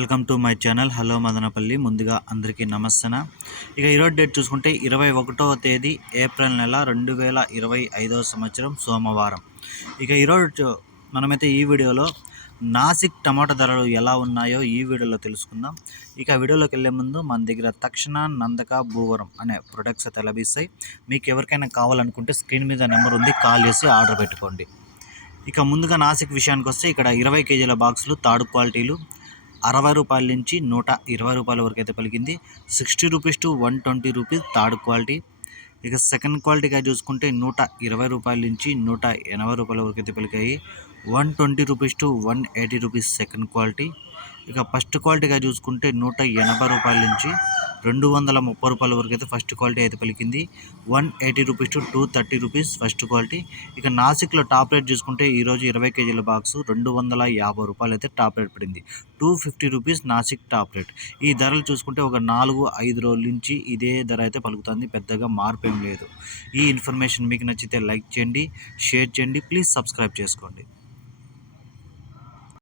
Welcome to my channel. Hello Madanapalle. ముందుగా అందరికీ నమస్తన. ఇక ఈరోజు డేట్ చూసుకుంటే ఇరవై ఒకటవ తేదీ ఏప్రిల్ నెల రెండు వేల ఇరవై ఐదవ సంవత్సరం సోమవారం. ఇక ఈరోజు మనమైతే ఈ వీడియోలో నాసిక్ టమాటా ధరలు ఎలా ఉన్నాయో ఈ వీడియోలో తెలుసుకుందాం. ఇక వీడియోలోకి వెళ్ళే ముందు మన దగ్గర తక్షణ నందక భూవరం అనే ప్రొడక్ట్స్ అయితే లభిస్తాయి. మీకు ఎవరికైనా కావాలనుకుంటే స్క్రీన్ మీద నెంబర్ ఉంది కాల్ చేసి ఆర్డర్ పెట్టుకోండి. ఇక ముందుగా నాసిక్ విషయానికి వస్తే ఇక్కడ ఇరవై కేజీల బాక్సులు తాడు క్వాలిటీలు అరవై రూపాయల నుంచి నూట ఇరవై రూపాయల వరకు అయితే పలికింది. Sixty rupees to one twenty rupees third quality. ఇక సెకండ్ క్వాలిటీగా చూసుకుంటే నూట ఇరవై రూపాయల నుంచి నూట ఎనభై రూపాయల వరకు అయితే పలికాయి. One twenty rupees to one eighty rupees second quality. ఇక ఫస్ట్ క్వాలిటీగా చూసుకుంటే నూట ఎనభై రూపాయల నుంచి రెండు వందల ముప్పై రూపాయల వరకు అయితే ఫస్ట్ క్వాలిటీ అయితే పలికింది. One eighty rupees to two thirty rupees first quality. ఇక నాసిక్లో టాప్ రేట్ చూసుకుంటే ఈరోజు ఇరవై కేజీల బాక్స్ రెండు వందల యాభై రూపాయలు అయితే టాప్ రేట్ పడింది. Two fifty rupees Nasik top rate. ఈ ధరలు చూసుకుంటే ఒక నాలుగు ఐదు రోజుల నుంచి ఇదే ధర అయితే పలుకుతుంది. పెద్దగా మార్పు ఏం లేదు. ఈ ఇన్ఫర్మేషన్ మీకు నచ్చితే లైక్ చేయండి షేర్ చేయండి ప్లీజ్ సబ్స్క్రైబ్ చేసుకోండి.